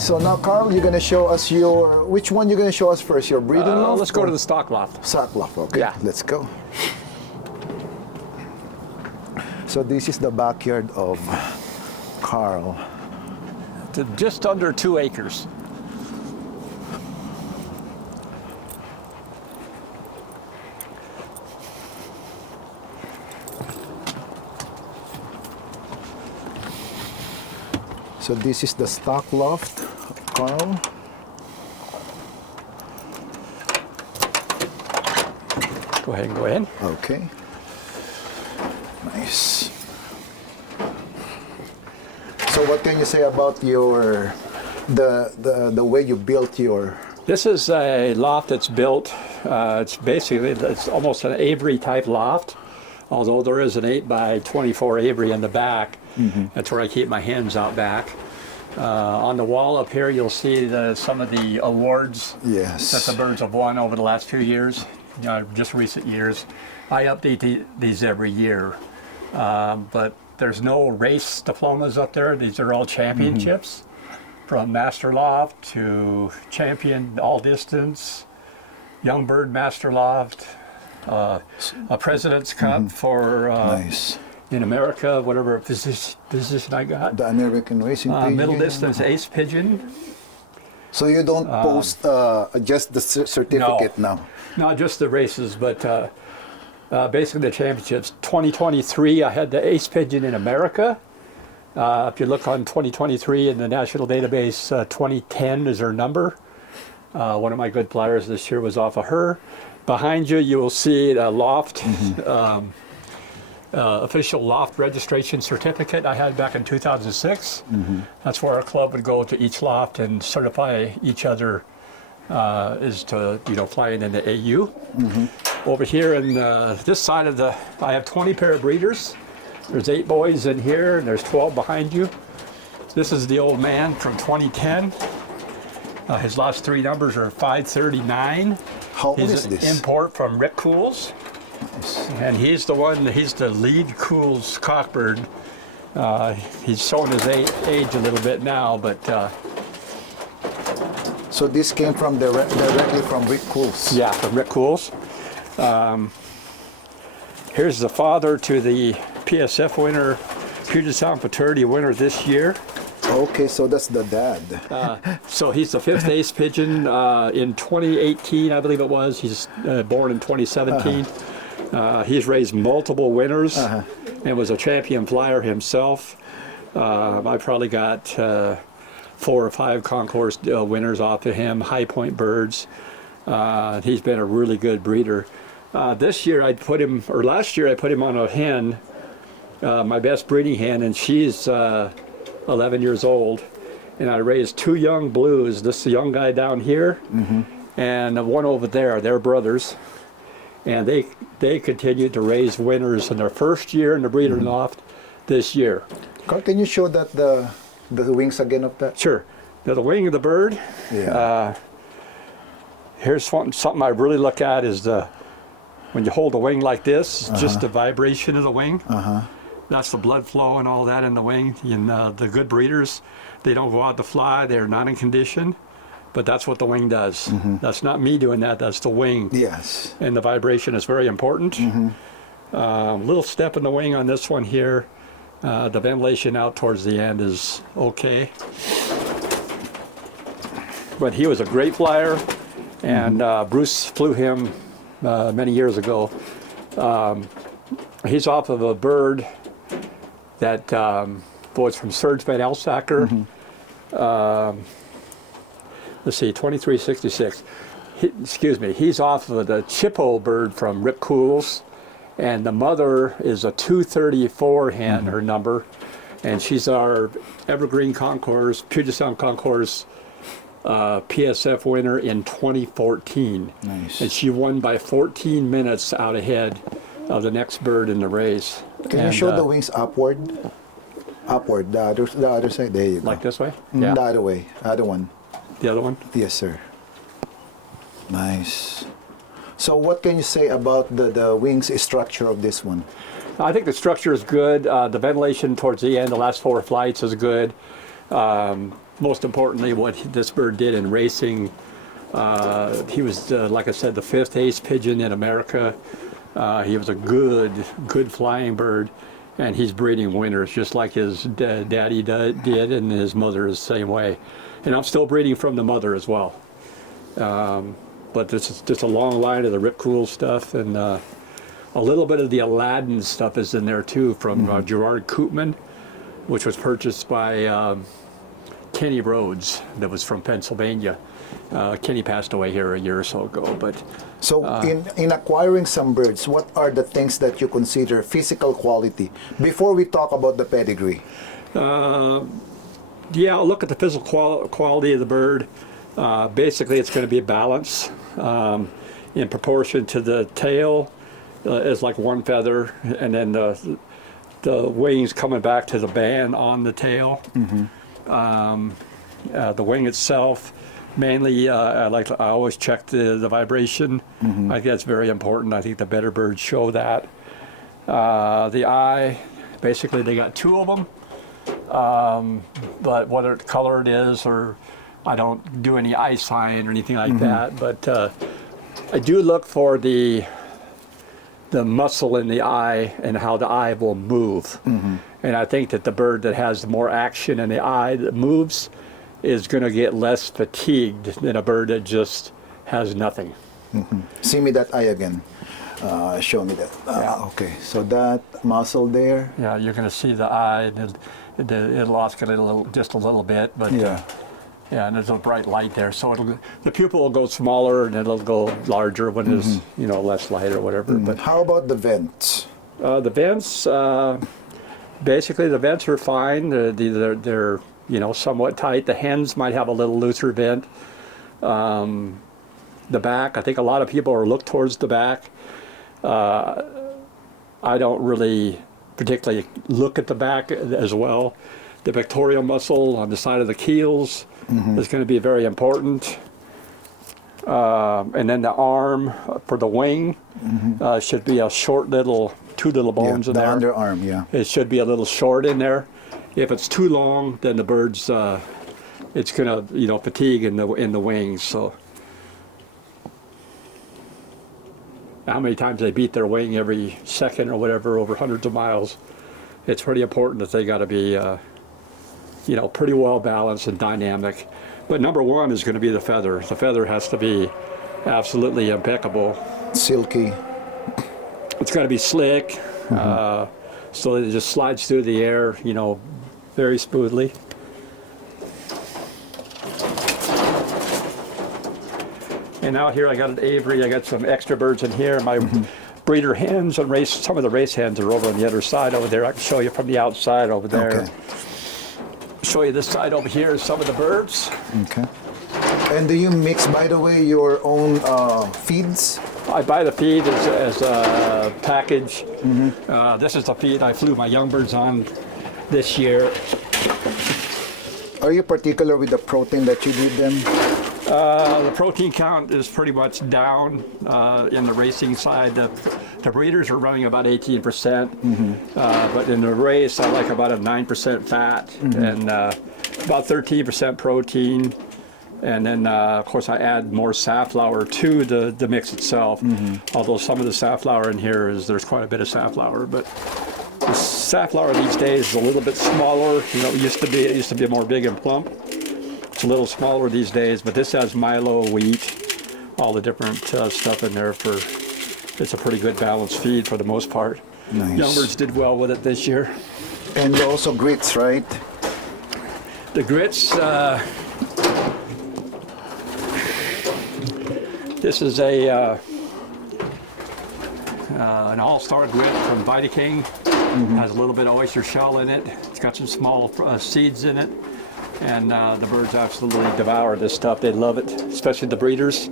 So now, Karl, you're gonna show us your, which one you're gonna show us first? Your breeder loft? Let's go to the stock loft. Stock loft, okay. Yeah. Let's go. So this is the backyard of Karl. To just under 2 acres. So this is the stock loft, Karl. Go ahead and go in. Okay. Nice. So what can you say about your the way you built your? This is a loft that's built. It's almost an Avery type loft, although there is an 8x24 Avery in the back. That's where I keep my hens out back. On the wall up here, you'll see some of the awards that the birds have won over the last few years, just recent years. I update these every year, but there's no race diplomas up there. These are all championships, from Master Loft to Champion All Distance, Young Bird Master Loft, a President's Cup for Nice. in America, whatever position I got. The American Racing Pigeon. Middle Distance Ace Pigeon. So you don't post just the certificate now? Not just the races, but basically the championships. 2023, I had the Ace Pigeon in America. If you look on 2023 in the national database, 2010 is her number. One of my good flyers this year was off of her. Behind you, you will see a Loft, official Loft registration certificate I had back in 2006. That's where our club would go to each loft and certify each other is to, flying in the AU. Over here in this side of I have 20 pair of breeders. There's 8 boys in here, and there's 12 behind you. This is the old man from 2010. His last 3 numbers are 539. How old is He's an this? import from Rick Cools. And he's the lead Cools cockbird. He's showing his age a little bit now, but So this came from directly from Rick Cools? yeah, from Rick Cools. Here's the father to the PSF winner, Puget Sound Fraternity winner this year. Okay, so that's the dad. So he's the 5th Ace Pigeon in 2018, I believe it was. He's born in 2017. He's raised multiple winners and was a champion flyer himself. I probably got 4 or 5 concourse winners off of him, high point birds. He's been a really good breeder. Last year I put him on a hen, my best breeding hen, and she's 11 years old. And I raised 2 young blues, this young guy down here and one over there. They're brothers. And they continued to raise winners in their first year in the breeder loft this year. Karl, can you show that the wings again of that? Sure. Now the wing of the bird. Yeah. Here's something I really look at is when you hold the wing like this, just the vibration of the wing. That's the blood flow and all that in the wing. And the good breeders, they don't go out to fly. They're not in condition. But that's what the wing does. That's not me doing that, that's the wing. Yes. And the vibration is very important. Little step in the wing on this one here. The ventilation out towards the end is okay. But he was a great flyer, and Bruce flew him many years ago. He's off of a bird that was from Serge Van Elsacker. Let's see, 2366. He's off of the Chippo bird from Rip Cools, and the mother is a 234 hen, her number, and she's our Evergreen Concourse, Puget Sound Concourse PSF winner in 2014. Nice. And she won by 14 minutes out ahead of the next bird in the race. Can you show the wings upward? Upward, the other side. There you go. Like this way? Yeah. The other way, other one. The other one? Yes, sir. Nice. So what can you say about the wings structure of this one? I think the structure is good. The ventilation towards the end, the last 4 flights is good. most importantly, what this bird did in racing, he was, like I said, the 5th ace pigeon in America. He was a good flying bird, and he's breeding winners just like his daddy did, and his mother is the same way. And I'm still breeding from the mother as well. But this is just a long line of the Rip Cool stuff, and a little bit of the Aladdin stuff is in there too, from Gerard Koopman, which was purchased by Kenny Rhodes, that was from Pennsylvania. Kenny passed away here a year or so ago. But so in acquiring some birds, what are the things that you consider physical quality before we talk about the pedigree? Yeah, I'll look at the physical quality of the bird. Basically, it's going to be a balance in proportion to the tail is like one feather, and then the wings coming back to the band on the tail. The wing itself, mainly, I always check the vibration. I think that's very important. I think the better birds show that. The eye, basically, they got 2 of them. But whether color it is, or I don't do any eye sign or anything like that, but I do look for the muscle in the eye and how the eye will move. And I think that the bird that has more action in the eye that moves is going to get less fatigued than a bird that just has nothing. See me that eye again. Show me that. Okay, so that muscle there. Yeah, you're going to see the eye. It'll oscillate just a little bit, but yeah, and there's a bright light there, so the pupil will go smaller and it'll go larger when there's less light or whatever. But how about the vents? The vents, basically the vents are fine. They're somewhat tight. The hens might have a little looser vent. The back, I think a lot of people are look towards the back. I don't really particularly look at the back as well. The pectoral muscle on the side of the keels is going to be very important. And then the arm for the wing should be a short little, 2 little bones in there. The underarm, yeah. It should be a little short in there. If it's too long, then the bird's, it's going to, fatigue in the wings. So how many times they beat their wing every second or whatever over hundreds of miles, it's pretty important that they got to be, pretty well balanced and dynamic. But number 1 is going to be the feather. The feather has to be absolutely impeccable. Silky. It's got to be slick, so it just slides through the air, very smoothly. And out here I got an aviary. I got some extra birds in here. My breeder hens and some of the race hens are over on the other side over there. I can show you from the outside over there. Okay. Show you this side over here is some of the birds. Okay. And do you mix, by the way, your own feeds? I buy the feed as a package. This is the feed I flew my young birds on this year. Are you particular with the protein that you give them? The protein count is pretty much down in the racing side. The breeders are running about 18%, but in the race I like about a 9% fat and about 13% protein. And then, of course, I add more safflower to the mix itself. Although some of the safflower in here there's quite a bit of safflower, but the safflower these days is a little bit smaller. It used to be more big and plump. It's a little smaller these days, but this has milo, wheat, all the different stuff in there. It's a pretty good balanced feed for the most part. Nice. Young birds did well with it this year. And also grits, right? The grits. This is an all-star grit from Vita King. Has a little bit of oyster shell in it. It's got some small seeds in it. And the birds absolutely devour this stuff. They love it, especially the breeders.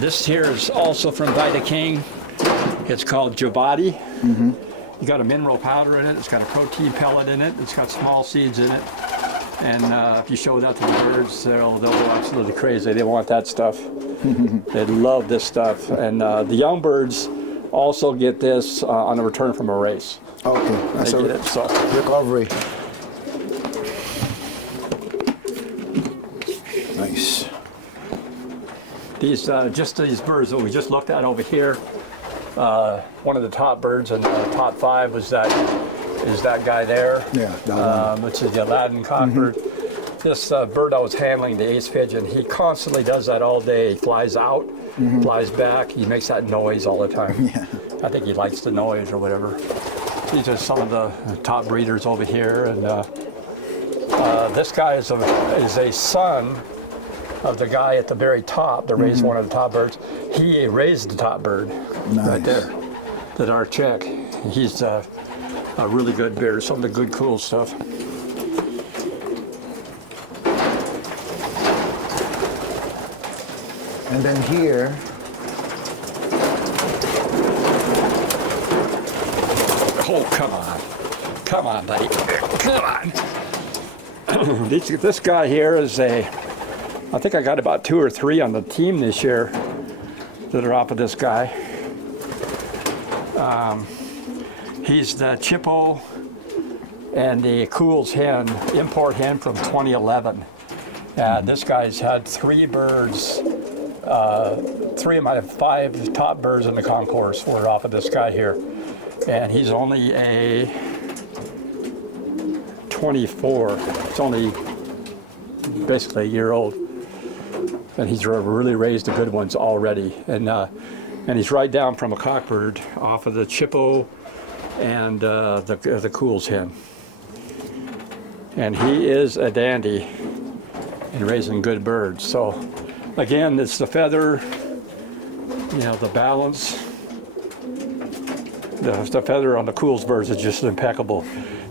This here is also from Vita King. It's called Javati. You got a mineral powder in it. It's got a protein pellet in it. It's got small seeds in it. And if you show that to the birds, they'll go absolutely crazy. They want that stuff. They love this stuff. And the young birds also get this on a return from a race. Okay, that's They get it, so. recovery. Nice. These just these birds that we just looked at over here. One of the top birds in the top 5 is that guy there. Yeah, that one. Which is the Aladdin cockbird. This bird I was handling, the ace pigeon, he constantly does that all day. He flies out, flies back. He makes that noise all the time. Yeah. I think he likes the noise or whatever. These are some of the top breeders over here, and this guy is a son of the guy at the very top that raised one of the top birds. He raised the top bird right there, that our Czech. He's a really good beard, some of the good cool stuff. And then here, oh, come on, buddy, come on. This guy here is I think I got about 2 or 3 on the team this year that are off of this guy. He's the Chippo and the Cool's hen, import hen from 2011. And this guy's had 3 birds. 3 of my 5 top birds in the concourse were off of this guy here. And he's only a 24. It's only basically a year old. And he's really raised the good ones already. And he's right down from a cockbird off of the Chippo and the Cool's hen. And he is a dandy in raising good birds. So again, it's the feather, the balance. The feather on the Cool's birds is just impeccable.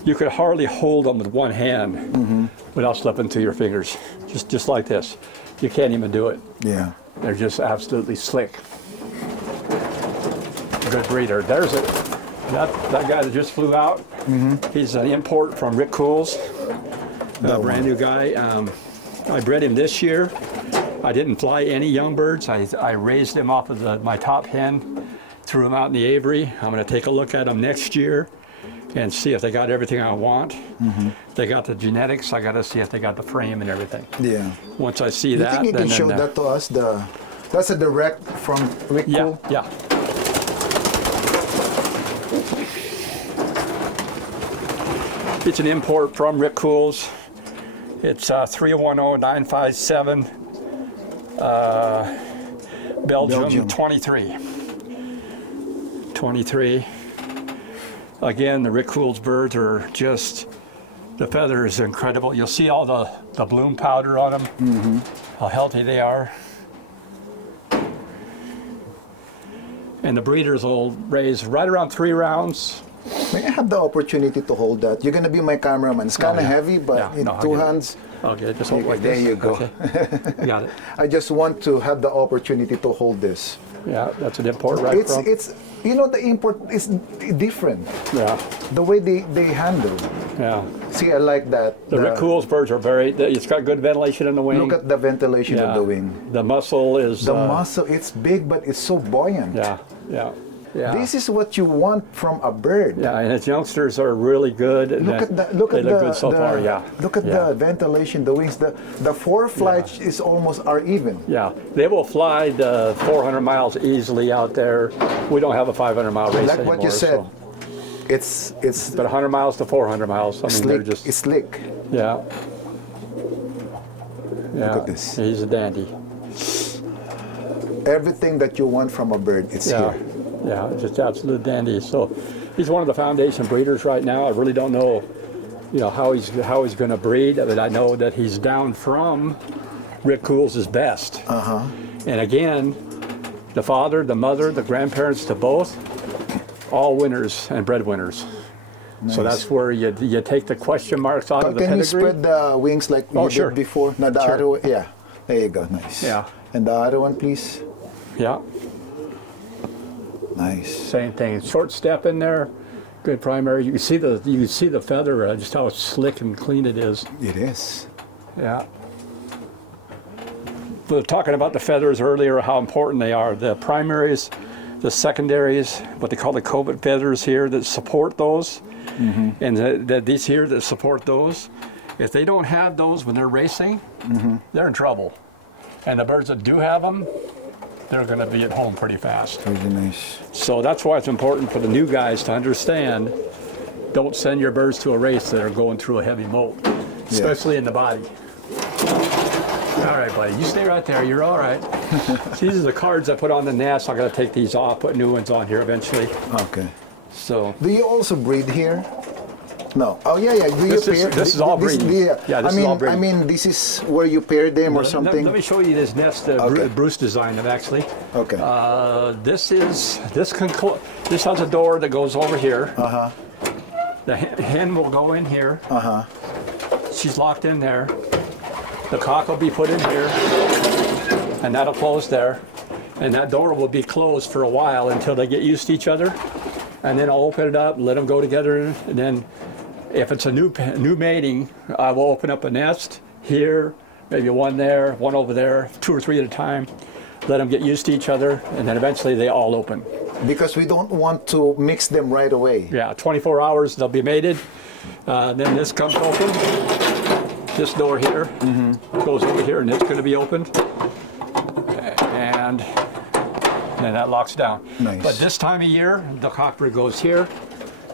You could hardly hold them with one hand without slipping through your fingers, just like this. You can't even do it. yeah. They're just absolutely slick. Good breeder. There's it. That guy that just flew out, he's an import from Rick Cool's, a brand new guy. I bred him this year. I didn't fly any young birds. I raised him off of my top hen, threw him out in the aviary. I'm going to take a look at them next year and see if they got everything I want. They got the genetics. I got to see if they got the frame and everything. Yeah. Once I see You that, think you can show that to us? That's a direct from Rick Cool? Yeah. It's an import from Rick Cool's. It's 310957, Belgium 23. 23. Again, the Rick Cool's birds are just, the feather is incredible. You'll see all the bloom powder on them, how healthy they are. And the breeders will raise right around 3 rounds. May I have the opportunity to hold that? You're going to be my cameraman. It's kind of heavy, but in 2 hands. Okay, just hold like There this. you go. Okay. Got it. I just want to have the opportunity to hold this. Yeah, that's an import right from. It's the import is different. Yeah, The way they handle. yeah. See, I like that. The Rick Cool's birds are it's got good ventilation in the wing. Look at the ventilation of the wing. The muscle is... The muscle, it's big, but it's so buoyant. Yeah. This is what you want from a bird. Yeah, and its youngsters are really good. Look at they look good so far, yeah. Look at the ventilation, the wings. The 4 flights is almost are even. Yeah, they will fly the 400 miles easily out there. We don't have a 500-mile race Like anymore. what you said, So. it's But 100 miles to 400 miles. I mean, slick. they're just... It's slick. Yeah. Yeah, at this. he's a dandy. Everything that you want from a bird, it's here. Yeah, just absolute dandy. So he's one of the foundation breeders right now. I really don't know, how he's going to breed. But I know that he's down from Rick Cool's best. And again, the father, the mother, the grandparents to both, all winners and breadwinners. Nice. So that's where you take the question marks out of the Can you pedigree. spread the wings like you sure. did before? No, the other way. Yeah, there you go. Nice. Yeah. And the other one, please. Yeah. Nice. Same thing. Short step in there. Good primary. You can see the feather. Just how slick and clean it is. It is. Yeah. We were talking about the feathers earlier, how important they are. The primaries, the secondaries, what they call the covert feathers here that support those, and these here that support those. If they don't have those when they're racing, they're in trouble. And the birds that do have them, they're going to be at home pretty fast. Really nice. So that's why it's important for the new guys to understand, don't send your birds to a race that are going through a heavy molt, especially in the body. All right, buddy, you stay right there. You're all right. These are the cards I put on the nest. I got to take these off, put new ones on here eventually. Okay. So Do you also breed here? No. Oh yeah, yeah. Do you This is- pair? this is all breeding. Yeah, this I is all mean, breeding. I mean, this is where you pair them or something. Let me show you this nest Okay. Bruce designed it actually. Okay. This has a door that goes over here. The hen will go in here. She's locked in there. The cock will be put in here, and that'll close there. And that door will be closed for a while until they get used to each other. And then I'll open it up, let them go together, and then if it's a new mating, I will open up a nest here, maybe one there, one over there, 2 or 3 at a time. Let them get used to each other, and then eventually they all open. Because we don't want to mix them right away. Yeah, 24 hours they'll be mated. Then this comes open. This door here goes over here, and it's going to be opened. And then that locks down. Nice. But this time of year, the cockbird goes here.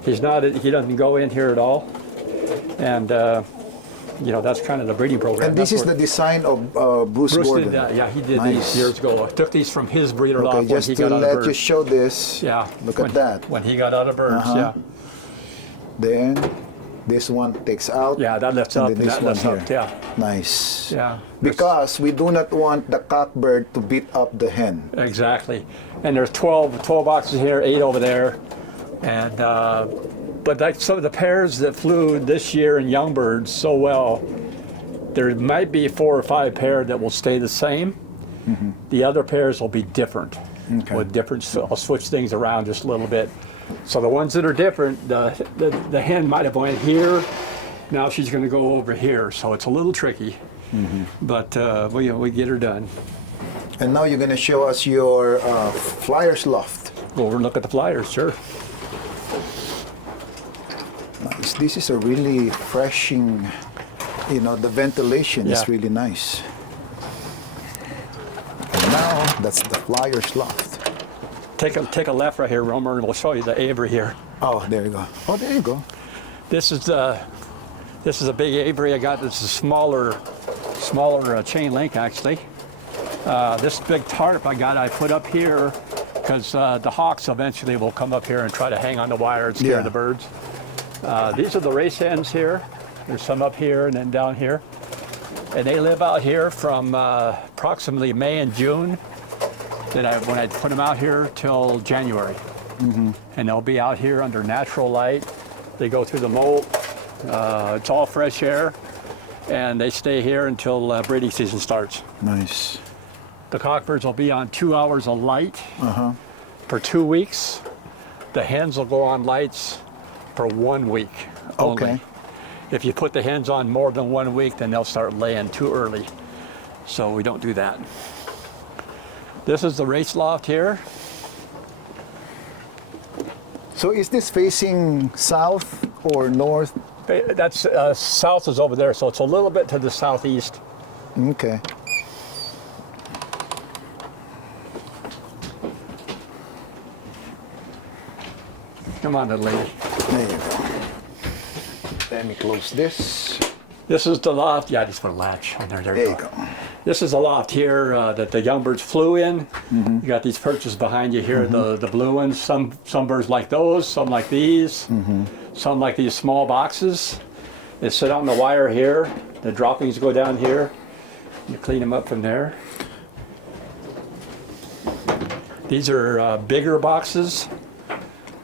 He doesn't go in here at all. And you know, that's kind of the breeding program. And this That's is where- the design of Bruce Bruce Gordon. did that. Yeah, he did Nice. these years ago. I took these from his breeder Okay, loft when just he to got out of let birds. you show this. Yeah. Look when, at that. When he got out of birds, yeah. Then this one takes out. Yeah, that lifts and up then and this that one lifts here. up. Yeah. Nice. Yeah. Because we do not want the cockbird to beat up the hen. Exactly. And there's 12 boxes here, 8 over there. And but like some of the pairs that flew this year in young birds so well, there might be 4 or 5 pair that will stay the same. The other pairs will be different. Okay. With different, I'll switch things around just a little bit. So the ones that are different, the hen might have went here. Now she's going to go over here. So it's a little tricky, but we get her done. And now you're going to show us your Flyers Loft. Go over and look at the flyers, sure. Nice. This is a really refreshing, you know, the ventilation is Yeah. really nice. And now that's the Flyers Loft. Take a left right here, Romer, and we'll show you the aviary here. Oh, there you go. Oh, there you go. This is a big aviary I got. This is smaller chain link actually. This big tarp I put up here because the hawks eventually will come up here and try to hang on the wire and scare Yeah. the birds. These are the race hens here. There's some up here and then down here. And they live out here from approximately May and June. When I put them out here till January. And they'll be out here under natural light. They go through the molt. It's all fresh air. And they stay here until breeding season starts. Nice. The cockbirds will be on 2 hours of light for 2 weeks. The hens will go on lights for 1 week only. Okay. If you put the hens on more than 1 week, then they'll start laying too early. So we don't do that. This is the race loft here. So is this facing south or north? That's south is over there, so it's a little bit to the southeast. Okay. Come on, little lady. There you go. Let me close this. This is the loft. Yeah, I just put a latch on there. There There you you go. go. This is the loft here that the young birds flew in. You got these perches behind you here, the blue ones. Some birds like those, some like these, some like these small boxes. They sit on the wire here. The droppings go down here. You clean them up from there. These are bigger boxes.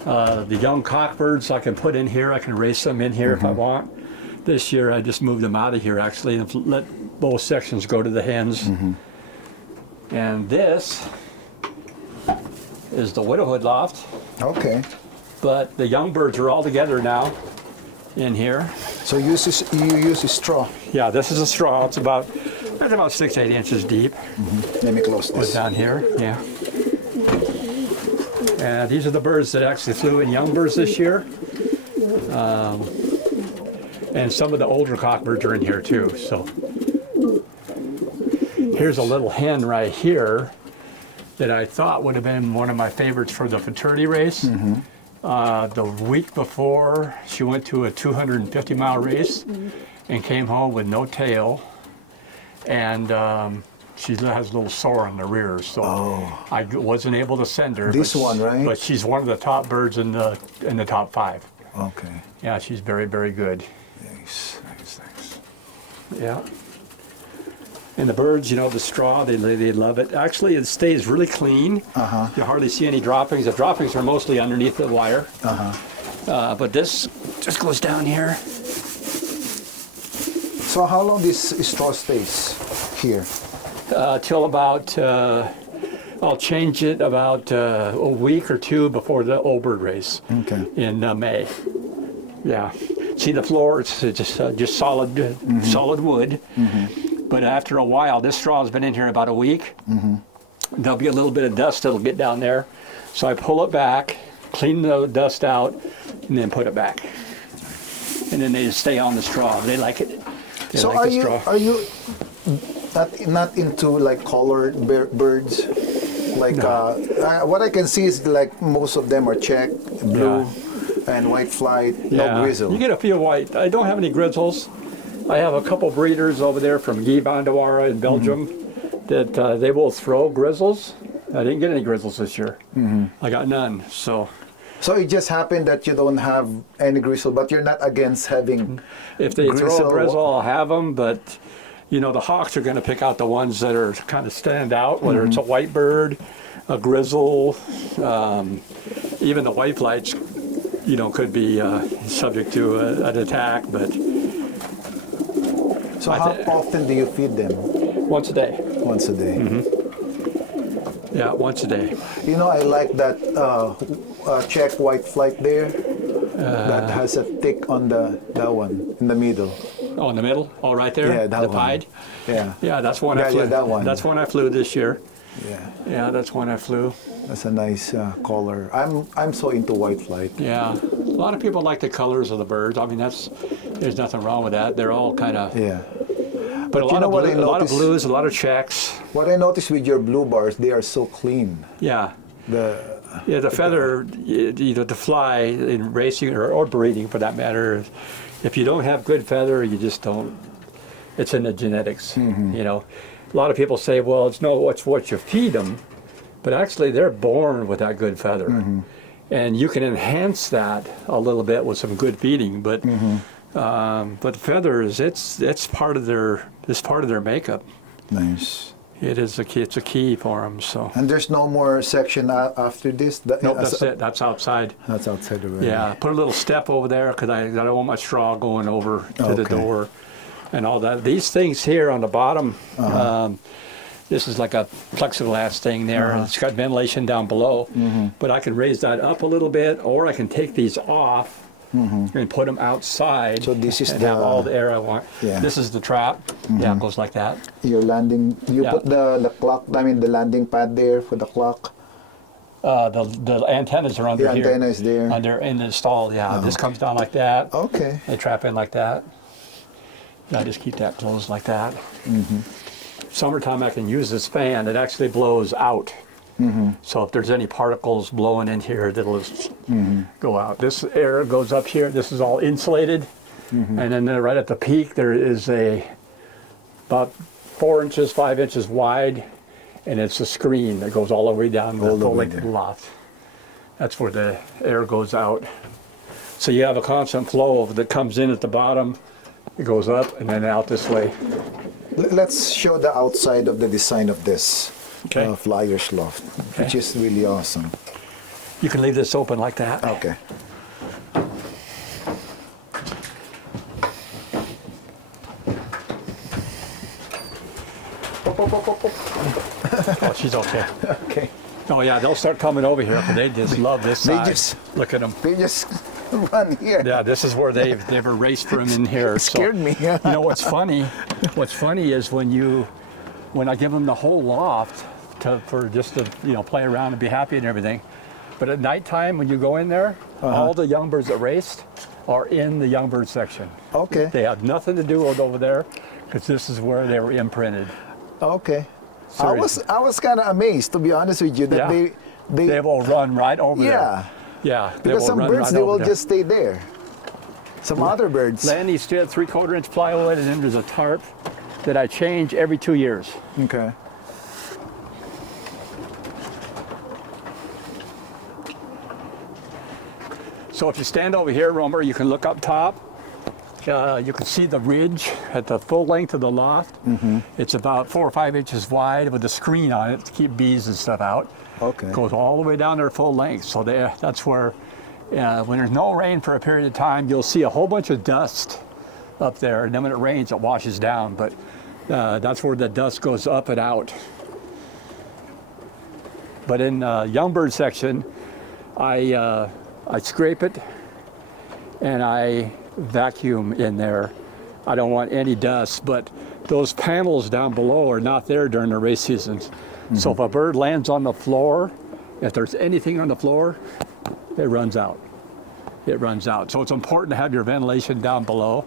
The young cockbirds I can put in here. I can race them in here if I want. This year I just moved them out of here actually and let both sections go to the hens. And this is the widowhood loft, Okay. but the young birds are all together now in here. So you use a straw. Yeah, this is a straw. It's about 6 to 8 inches deep. Let me close Put this. down here, yeah. And these are the birds that actually flew in young birds this year. And some of the older cockbirds are in here too. So Here's a little hen right here that I thought would have been one of my favorites for the fraternity race. The week before, she went to a 250-mile race and came home with no tail, and she has a little sore on the rear, so I wasn't able to send her. This one, right? But she's one of the top birds in the top 5. Okay. Yeah, she's very, very good. Nice. Yeah. And the birds, you know, the straw, they love it. Actually, it stays really clean. You hardly see any droppings. The droppings are mostly underneath the wire. But this just goes down here. So how long this straw stays here? Till about, I'll change it about a week or 2 before the old bird race in May. Yeah. See the floor, it's just solid, solid wood. But after a while, this straw has been in here about a week. There'll be a little bit of dust that'll get down there. So I pull it back, clean the dust out, and then put it back. And then they just stay on the straw. They like it. They So like the straw. are you not into like colored birds? Like what I can see is like most of them are check, blue, and white flight, no grizzle. You get a few white. I don't have any grizzles. I have a couple breeders over there from Guy Bandawara in Belgium that they will throw grizzles. I didn't get any grizzles this year. I got none. So it just happened that you don't have any grizzle, but you're not against having. If they throw a grizzle, I'll have them. But you know, the hawks are going to pick out the ones that are kind of stand out. Whether it's a white bird, a grizzle, even the white flights, you know, could be subject to an attack. But so how often do you feed them? Once a day. Once a day. Yeah, once a day. You know, I like that check white flight there. That has a tick on that one in the middle. Oh, in the middle? Oh, right there? Yeah, that the one. pied? Yeah. Yeah, that's one I flew. Yeah, that one. That's one I flew this year. Yeah. Yeah, that's one I flew. That's a nice color. I'm so into white flight. Yeah. A lot of people like the colors of the birds. I mean, there's nothing wrong with that. They're all kind of... Yeah. But a lot of blues, a lot of checks. What I noticed with your blue bars, they are so clean. Yeah. The feather, you know, to fly in racing or breeding for that matter, if you don't have good feather, you just don't. It's in the genetics, you know. A lot of people say, well, it's what you feed them, but actually they're born with that good feather, and you can enhance that a little bit with some good feeding. But feathers, it's part of their makeup. nice. It is a key. It's a key for them. So. And there's no more section after this. Nope, that's it. That's outside. That's outside already. Yeah, put a little step over there because I don't want my straw going over to the door and all that. These things here on the bottom, this is like a plexiglass thing there. It's got ventilation down below, but I can raise that up a little bit, or I can take these off and put them outside. So this is and have all the air I want. Yeah. This is the trap. Yeah, it goes like that. Your landing. You put the clock. I mean the landing pad there for the clock. The antennas are under The here. antenna is there. Under in the stall. Yeah, this comes down like that. Okay. They trap in like that. And I just keep that closed like that. Summertime I can use this fan. It actually blows out. So if there's any particles blowing in here, that'll just go out. This air goes up here. This is all insulated. And then right at the peak, there is about 4 inches, 5 inches wide, and it's a screen that goes all the way down the full length of the loft. That's where the air goes out. So you have a constant flow that comes in at the bottom, it goes up, and then out this way. Let's show the outside of the design of this Flyers Loft, which is really awesome. You can leave this open like that. Okay. Oh, she's okay. Okay. Oh yeah, they'll start coming over here because they just love this side. Look at them. They just run here. Yeah, this is where they've erased from in here. It scared me. You know what's funny? What's funny is when I give them the whole loft for just to play around and be happy and everything. But at nighttime when you go in there, all the young birds that raced are in the young bird section. Okay. They have nothing to do with over there because this is where they were imprinted. Okay. Seriously. I was kind of amazed, to be honest with you, that Yeah. they They will run right over there. yeah. Yeah. They Because will some run birds, right they over will there. just stay there. Some other birds. Landy stood 3/4-inch plywood, and then there's a tarp that I change every 2 years. Okay. So if you stand over here, Romer, you can look up top. You can see the ridge at the full length of the loft. It's about 4 or 5 inches wide with a screen on it to keep bees and stuff out. Okay. Goes all the way down there full length. So that's where, when there's no rain for a period of time, you'll see a whole bunch of dust up there. And then when it rains, it washes down. But that's where the dust goes up and out. But in young bird section, I scrape it and I vacuum in there. I don't want any dust, but those panels down below are not there during the race seasons. So if a bird lands on the floor, if there's anything on the floor, it runs out. It runs out. So it's important to have your ventilation down below.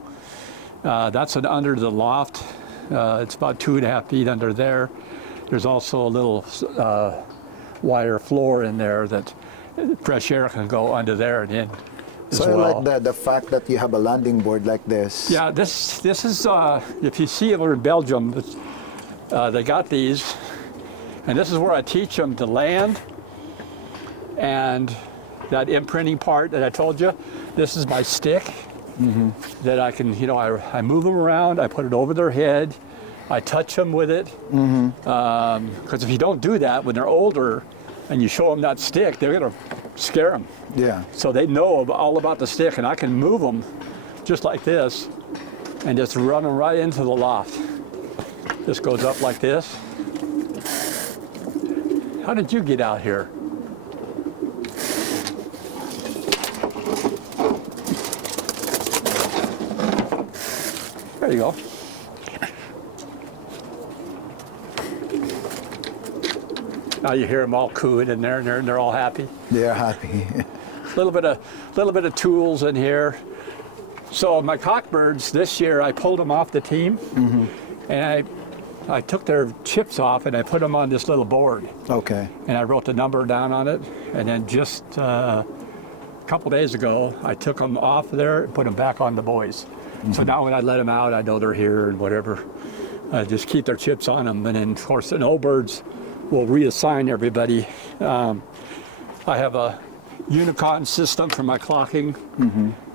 That's under the loft. It's about 2.5 feet under there. There's also a little wire floor in there that fresh air can go under there and in. So as I well. like the fact that you have a landing board like this. Yeah, this is, if you see over in Belgium, they got these, and this is where I teach them to land, and that imprinting part that I told you, this is my stick that I can, I move them around, I put it over their head, I touch them with it, because if you don't do that when they're older and you show them that stick, they're going to scare them. Yeah. So they know all about the stick, and I can move them just like this and just run them right into the loft. This goes up like this. How did you get out here? There you go. Now you hear them all cooing in there, and they're all happy. They're happy. A little bit of tools in here. So my cockbirds this year, I pulled them off the team, and I took their chips off and I put them on this little board. Okay. And I wrote the number down on it. And then just a couple days ago, I took them off there and put them back on the boys. So now when I let them out, I know they're here and whatever. Just keep their chips on them. And then of course, the old birds will reassign everybody. I have a Unicon system for my clocking,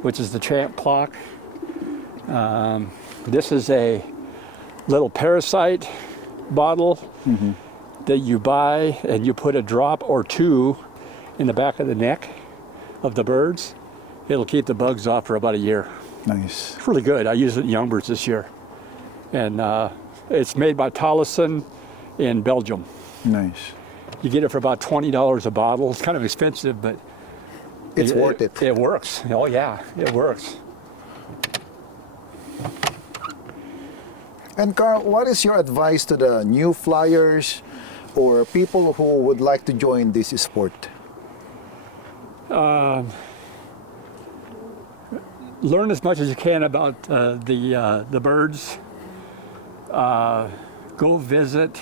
which is the Champ clock. This is a little parasite bottle that you buy, and you put a drop or two in the back of the neck of the birds. It'll keep the bugs off for about a year. Nice. It's really good. I used it in young birds this year. And it's made by Tolleson in Belgium. Nice. You get it for about $20 a bottle. It's kind of expensive, but It's worth it. It works. Oh yeah, it works. And Karl, what is your advice to the new flyers or people who would like to join this sport? Learn as much as you can about the birds. Go visit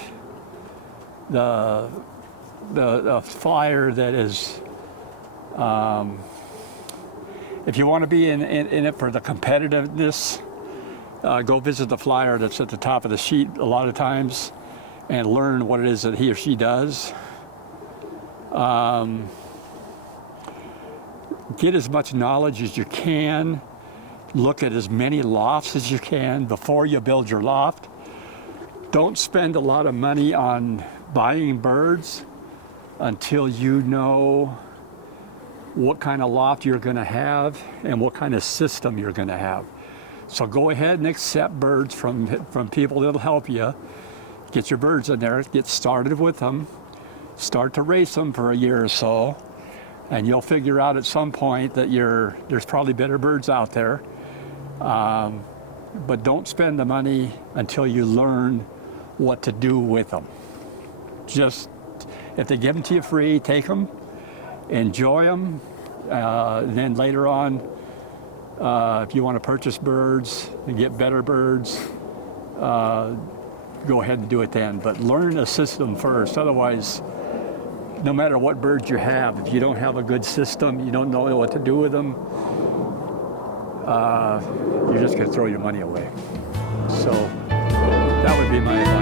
the flyer that is. If you want to be in it for the competitiveness, go visit the flyer that's at the top of the sheet a lot of times and learn what it is that he or she does. Get as much knowledge as you can. Look at as many lofts as you can before you build your loft. Don't spend a lot of money on buying birds until you know what kind of loft you're going to have and what kind of system you're going to have. So go ahead and accept birds from people that'll help you. Get your birds in there, get started with them, start to race them for a year or so, and you'll figure out at some point that there's probably better birds out there. But don't spend the money until you learn what to do with them. Just, if they give them to you free, take them, enjoy them. Then later on, if you want to purchase birds and get better birds, go ahead and do it then. But learn a system first. Otherwise, no matter what birds you have, if you don't have a good system, you don't know what to do with them, you're just going to throw your money away. So that would be my advice.